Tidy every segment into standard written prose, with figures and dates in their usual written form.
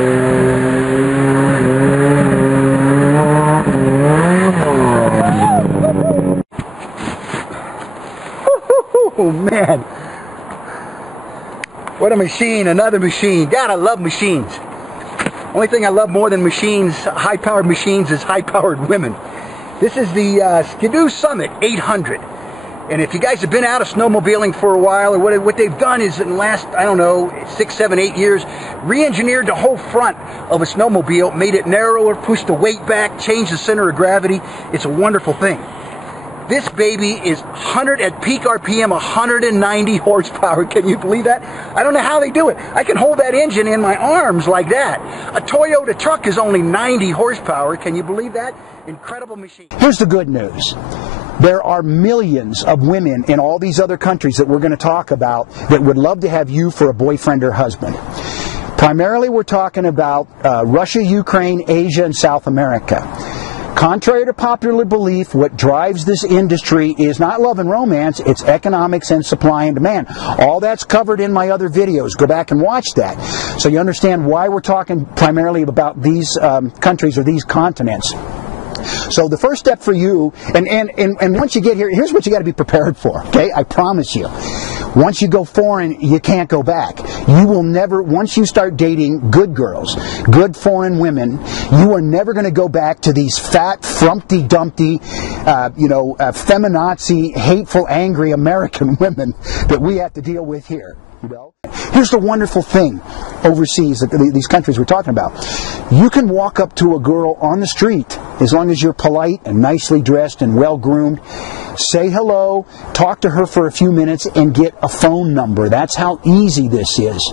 Oh man, what a machine, another machine. God, I love machines. Only thing I love more than machines, high-powered machines, is high-powered women. This is the Skidoo Summit 800. And if you guys have been out of snowmobiling for a while, or what they've done is in the last, I don't know, 6, 7, 8 years, re-engineered the whole front of a snowmobile, made it narrower, pushed the weight back, changed the center of gravity. It's a wonderful thing. This baby is 100 at peak RPM, 190 horsepower. Can you believe that? I don't know how they do it. I can hold that engine in my arms like that. A Toyota truck is only 90 horsepower. Can you believe that? Incredible machine. Here's the good news. There are millions of women in all these other countries that we're going to talk about that would love to have you for a boyfriend or husband. Primarily, we're talking about Russia, Ukraine, Asia, and South America. Contrary to popular belief, what drives this industry is not love and romance, it's economics and supply and demand. All that's covered in my other videos. Go back and watch that so you understand why we're talking primarily about these countries or these continents. So the first step for you, and once you get here, here's what you got to be prepared for, okay? I promise you. Once you go foreign, you can't go back. You will never, once you start dating good girls, good foreign women, you are never going to go back to these fat, frumpty-dumpty, feminazi, hateful, angry American women that we have to deal with here. You know? Here's the wonderful thing overseas, these countries we're talking about. You can walk up to a girl on the street, as long as you're polite and nicely dressed and well-groomed, say hello, talk to her for a few minutes, and get a phone number. That's how easy this is.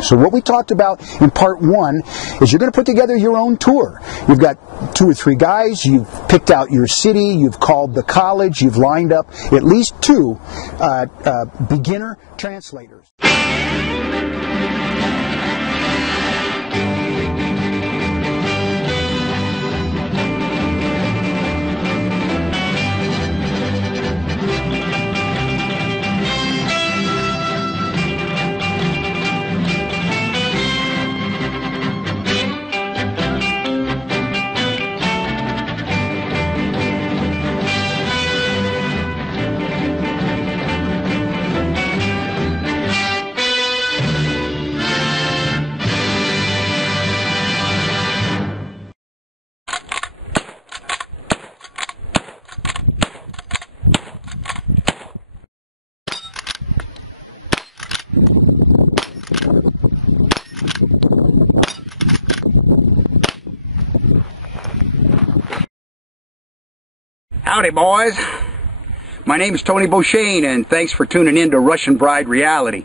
So what we talked about in part 1 is you're going to put together your own tour. You've got 2 or 3 guys, you've picked out your city, you've called the college, you've lined up at least 2 beginner translators. Howdy, boys. My name is Tony Bochene, and thanks for tuning in to Russian Bride Reality.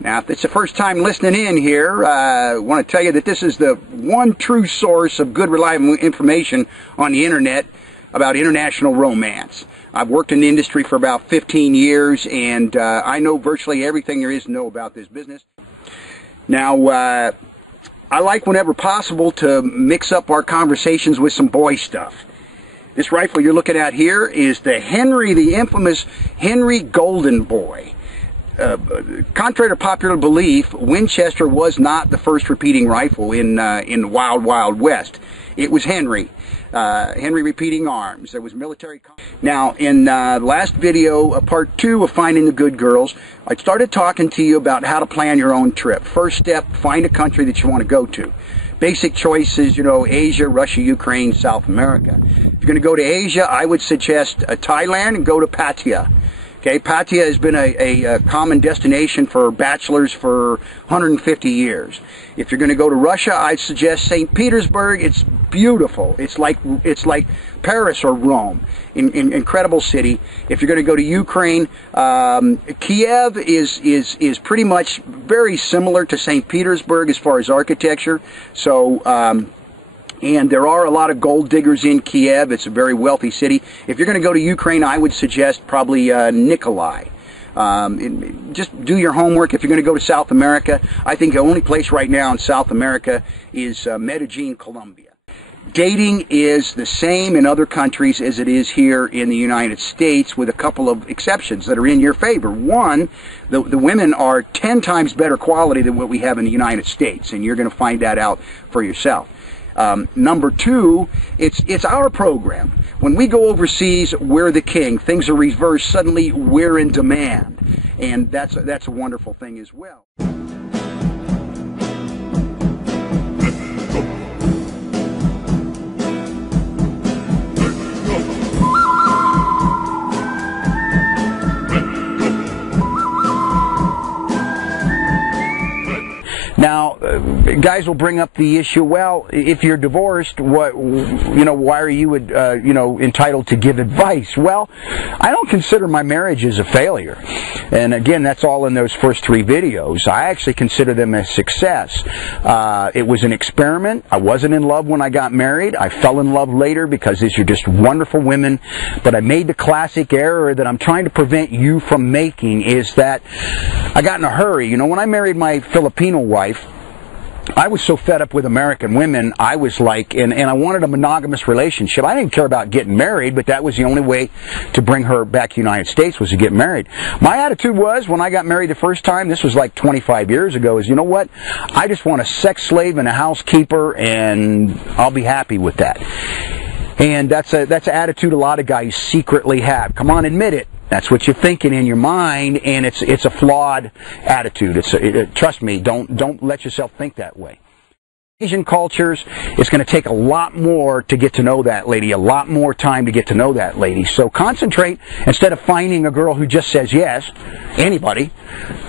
Now, if it's the first time listening in here, I want to tell you that this is the one true source of good, reliable information on the internet about international romance. I've worked in the industry for about 15 years, and I know virtually everything there is to know about this business. Now, I like, whenever possible, to mix up our conversations with some boy stuff. This rifle you're looking at here is the infamous Henry Golden Boy. Contrary to popular belief, Winchester was not the first repeating rifle in the wild, wild west. It was Henry repeating arms. There was military. Now, in the last video, part 2 of Finding the Good Girls, I started talking to you about how to plan your own trip. First step, find a country that you want to go to. Basic choices, you know, Asia, Russia, Ukraine, South America. If you're going to go to Asia, I would suggest Thailand and go to Pattaya. Okay, Pattaya has been a common destination for bachelors for 150 years. If you're going to go to Russia, I'd suggest St. Petersburg. It's beautiful. It's like Paris or Rome. Incredible city. If you're going to go to Ukraine, Kiev is pretty much very similar to St. Petersburg as far as architecture. So, and there are a lot of gold diggers in Kiev. It's a very wealthy city. If you're going to go to Ukraine, I would suggest probably Nikolai. Just do your homework. If you're going to go to South America, I think the only place right now in South America is Medellin, Colombia. Dating is the same in other countries as it is here in the United States, with a couple of exceptions that are in your favor. One, the women are 10 times better quality than what we have in the United States, and you're going to find that out for yourself. Number two, it's our program. When we go overseas, we're the king. Things are reversed. Suddenly, we're in demand, and that's a wonderful thing as well. Now, guys will bring up the issue, well, if you're divorced, why are you, entitled to give advice? Well, I don't consider my marriages a failure. And again, that's all in those first 3 videos. I actually consider them a success. It was an experiment. I wasn't in love when I got married. I fell in love later because these are just wonderful women. But I made the classic error that I'm trying to prevent you from making, is that I got in a hurry. You know, when I married my Filipino wife, I was so fed up with American women, I was like, and I wanted a monogamous relationship. I didn't care about getting married, but that was the only way to bring her back to the United States, was to get married. My attitude was, when I got married the first time, this was like 25 years ago, is, you know what, I just want a sex slave and a housekeeper, and I'll be happy with that. And that's an attitude a lot of guys secretly have. Come on, admit it. That's what you're thinking in your mind, and it's a flawed attitude. Trust me, don't let yourself think that way. Asian cultures, it's going to take a lot more to get to know that lady, a lot more time to get to know that lady. So concentrate, instead of finding a girl who just says yes, anybody,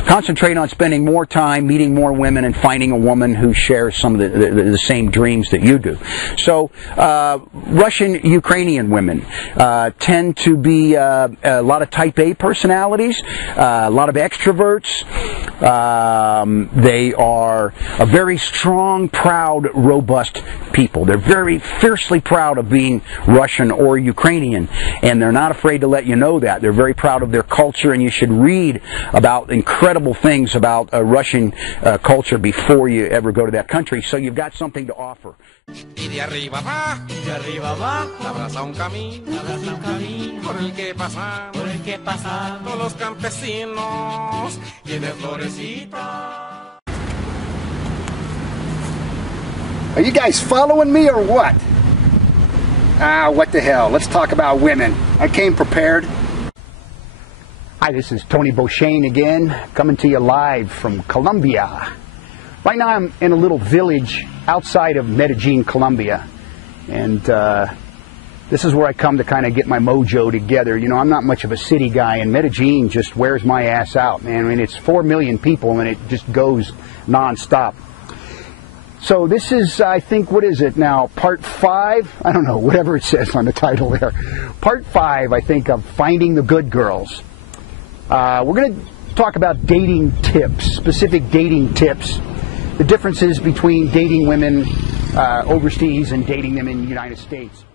concentrate on spending more time meeting more women and finding a woman who shares some of the same dreams that you do. So Russian, Ukrainian women tend to be a lot of type A personalities, a lot of extroverts. They are a very strong, proud, robust people. They're very fiercely proud of being Russian or Ukrainian, and they're not afraid to let you know that. They're very proud of their culture, and you should read about incredible things about Russian culture before you ever go to that country, so you've got something to offer. Y de arriba abajo, abraza un camino, por el que pasan todos los campesinos, llenos de florecitas. Are you guys following me or what? What the hell? Let's talk about women. I came prepared. Hi, this is Tony Bochene again, coming to you live from Colombia. Right now I'm in a little village outside of Medellin, Colombia. And this is where I come to kind of get my mojo together. You know, I'm not much of a city guy, and Medellin just wears my ass out, man. I mean, it's 4 million people, and it just goes non-stop. So this is, I think, what is it now, part 5? I don't know, whatever it says on the title there. Part 5, I think, of Finding the Good Girls. We're going to talk about dating tips, specific dating tips, the differences between dating women overseas and dating them in the United States.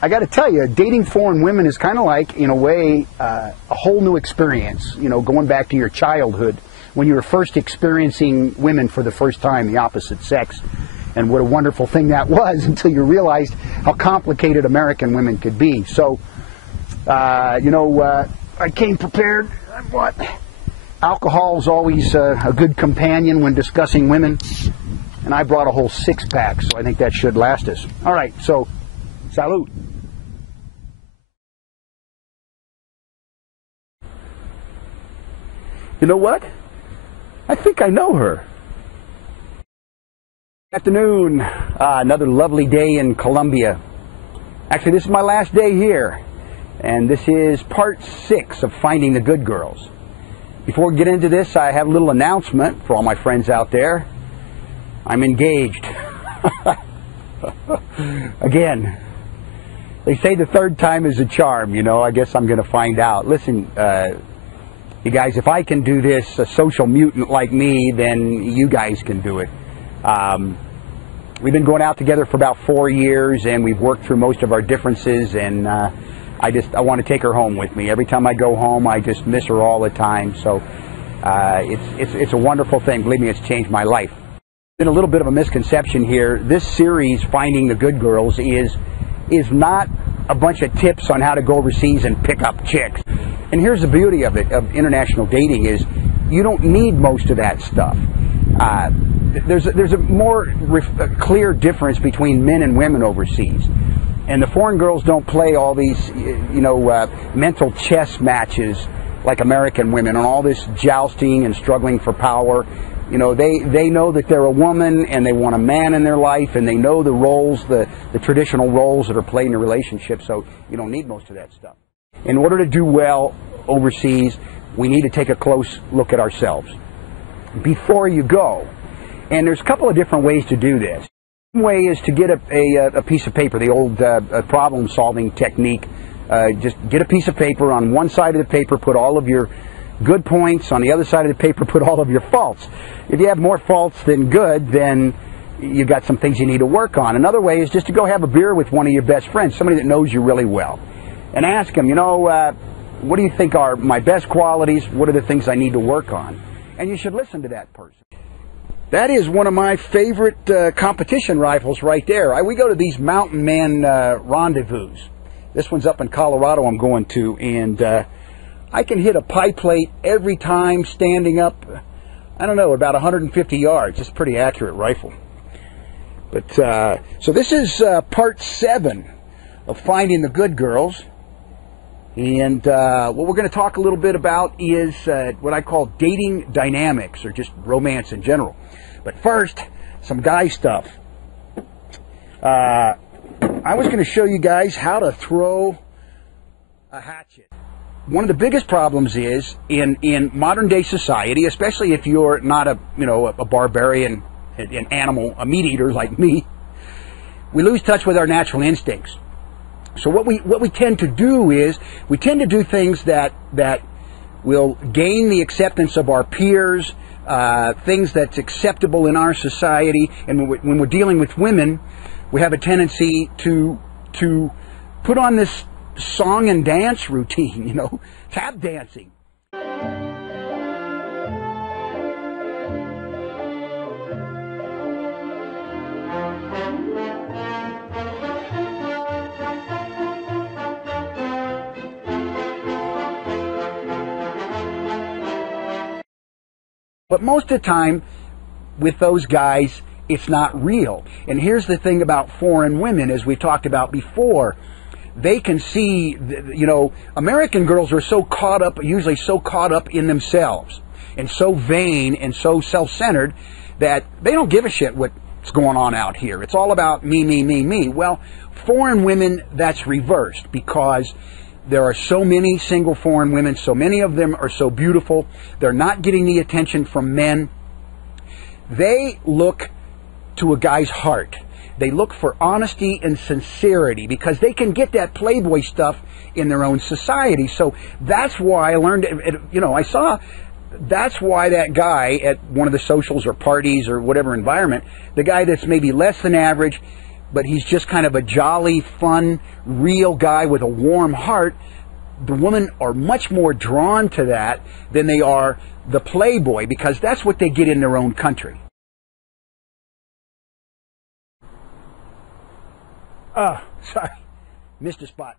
I got to tell you, dating foreign women is kind of like, in a way, a whole new experience, you know, going back to your childhood, when you were first experiencing women for the first time, the opposite sex, and what a wonderful thing that was until you realized how complicated American women could be. So, I came prepared. What? Alcohol is always a good companion when discussing women, and I brought a whole 6-pack, so I think that should last us. All right, so, salud. You know what? I think I know her. Afternoon. Another lovely day in Colombia. Actually, this is my last day here, and this is part 6 of Finding the Good Girls. Before we get into this, I have a little announcement for all my friends out there. I'm engaged. Again, they say the third time is a charm, you know. I guess I'm going to find out. Listen, you guys, if I can do this, a social mutant like me, then you guys can do it. We've been going out together for about 4 years, and we've worked through most of our differences, and I want to take her home with me. Every time I go home, I just miss her all the time. So it's a wonderful thing. Believe me, it's changed my life. A little bit of a misconception here. This series, Finding the Good Girls, is not a bunch of tips on how to go overseas and pick up chicks. And here's the beauty of it, of international dating, is you don't need most of that stuff. There's a more clear difference between men and women overseas. And the foreign girls don't play all these, mental chess matches like American women, and all this jousting and struggling for power. They know that they're a woman and they want a man in their life, and they know the roles, the traditional roles that are played in a relationship, so you don't need most of that stuff. In order to do well overseas, we need to take a close look at ourselves before you go. And there's a couple of different ways to do this. One way is to get a piece of paper, the old problem-solving technique. Just get a piece of paper. On one side of the paper, put all of your good points. On the other side of the paper, put all of your faults. If you have more faults than good, then you've got some things you need to work on. Another way is just to go have a beer with one of your best friends, somebody that knows you really well, and ask them, what do you think are my best qualities? What are the things I need to work on? And you should listen to that person. That is one of my favorite competition rifles right there. We go to these mountain man rendezvous. This one's up in Colorado I'm going to, and I can hit a pie plate every time standing up, about 150 yards. It's a pretty accurate rifle. But so this is part 7 of Finding the Good Girls. And what we're going to talk a little bit about is what I call dating dynamics, or just romance in general. But first, some guy stuff. I was going to show you guys how to throw a hatchet. One of the biggest problems is in modern day society, especially if you're not a barbarian, an animal, a meat eater like me, we lose touch with our natural instincts. So what we tend to do is we tend to do things that will gain the acceptance of our peers, things that's acceptable in our society. And when we're dealing with women, we have a tendency to put on this song and dance routine, tap dancing. But most of the time, with those guys, it's not real. And here's the thing about foreign women, as we talked about before. They can see, American girls are usually so caught up in themselves, and so vain and so self-centered that they don't give a shit what's going on out here. It's all about me, me, me, me. Well, foreign women, that's reversed, because there are so many single foreign women, so many of them are so beautiful, they're not getting the attention from men. They look to a guy's heart. They look for honesty and sincerity, because they can get that playboy stuff in their own society. So that's why I learned, that's why that guy at one of the socials or parties or whatever environment, the guy that's maybe less than average, but he's just kind of a jolly, fun, real guy with a warm heart, the women are much more drawn to that than they are the playboy, because that's what they get in their own country. Sorry, missed a spot.